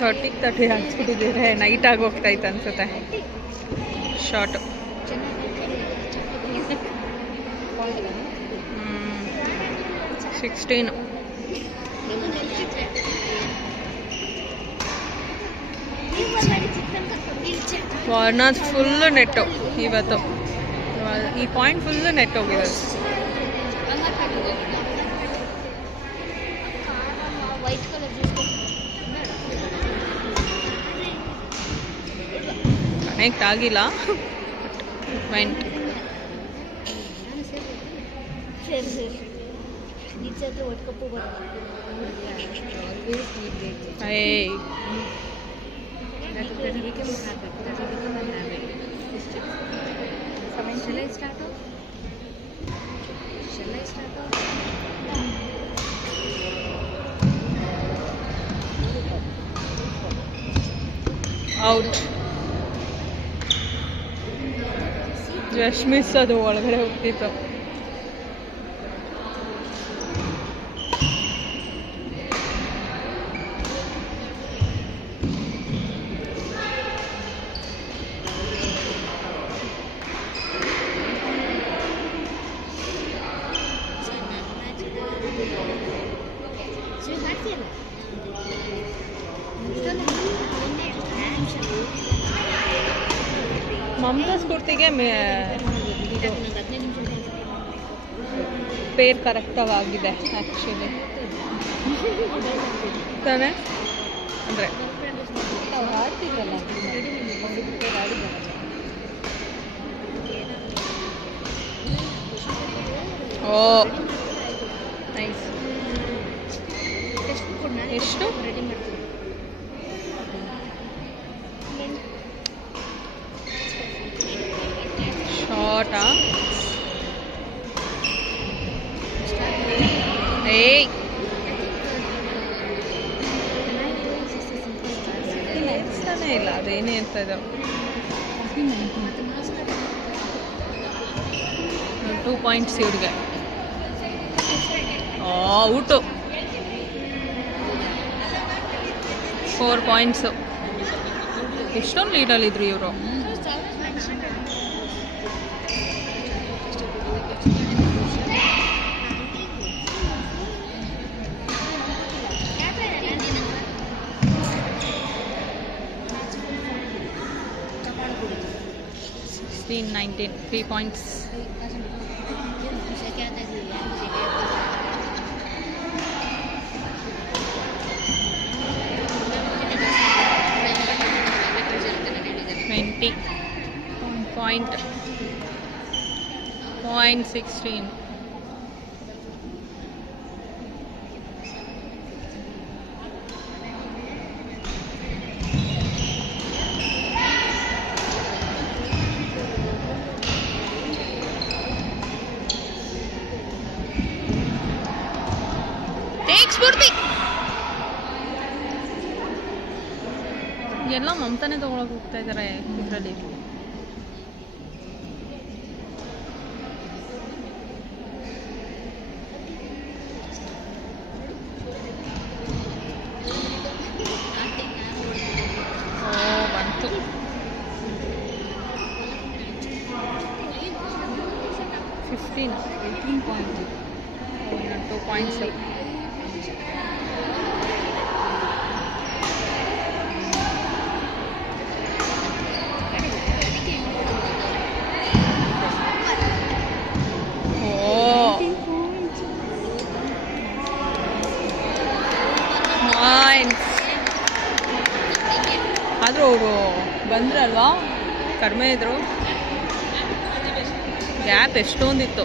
30 ಹಾಕ್ಸ್ಬಿಟ್ಟಿದ್ದೀರಿ. Night ಆಗಿ ಹೋಗ್ತಾಯಿತ್ತು ಅನ್ಸುತ್ತೆ short. 16. ವಾರ್ನಾಥ್ full ನೆಟ್ಟು ಇವತ್ತು. ಈ ಪಾಯಿಂಟ್ ಫುಲ್ಲು ನೆಟ್ ಹೋಗಿದೆ. ಕನೆಕ್ಟ್ ಆಗಿಲ್ಲ. Went out. ಜಸ್ಟ್ ಮಿಸ್, ಅದು ಒಳಗಡೆ ಹೋಗ್ತಿತ್ತು. ಮಮತಾ ಸ್ಫೂರ್ತಿಗೆ ಇದು ಪೇರ್ ಕರೆಕ್ಟಾಗಿದೆ ಆ್ಯಕ್ಚುಲಿ ತಾನೇ. ಅಂದರೆ ಅವ್ರು ಆಡ್ತಿದ್ರಲ್ಲ. ಓ ನೈಸ್. ಎಷ್ಟು ಶಾರ್ಟಾ? ಏಯ್ ನೆನೆಸ್ತಾನೆ ಇಲ್ಲ ಅದೇನೇ ಅಂತ ಇದ್ದಾವೆ. 2 ಪಾಯಿಂಟ್ಸ್ ಇವ್ರಿಗೆ. ಔಟು. 4 ಪಾಯಿಂಟ್ಸು. ಎಷ್ಟೊಂದು ಲೀಡಲ್ಲಿದ್ರು ಇವರು. $16, $19, 3 points. Point 16. ಸ್ಫೂರ್ತಿ ಎಲ್ಲ ಮಮತಾನೇ ತಗೊಳಕ್ ಹೋಗ್ತಾ ಇದ್ದಾರೆ ಇದರಲ್ಲಿ. ಬಂತು 15, 18 points. 2 points. ಆದರೂ ಅವರು ಬಂದ್ರಲ್ವಾ, ಕಡಿಮೆ ಇದ್ರು. ಗ್ಯಾಪ್ ಎಷ್ಟೊಂದಿತ್ತು.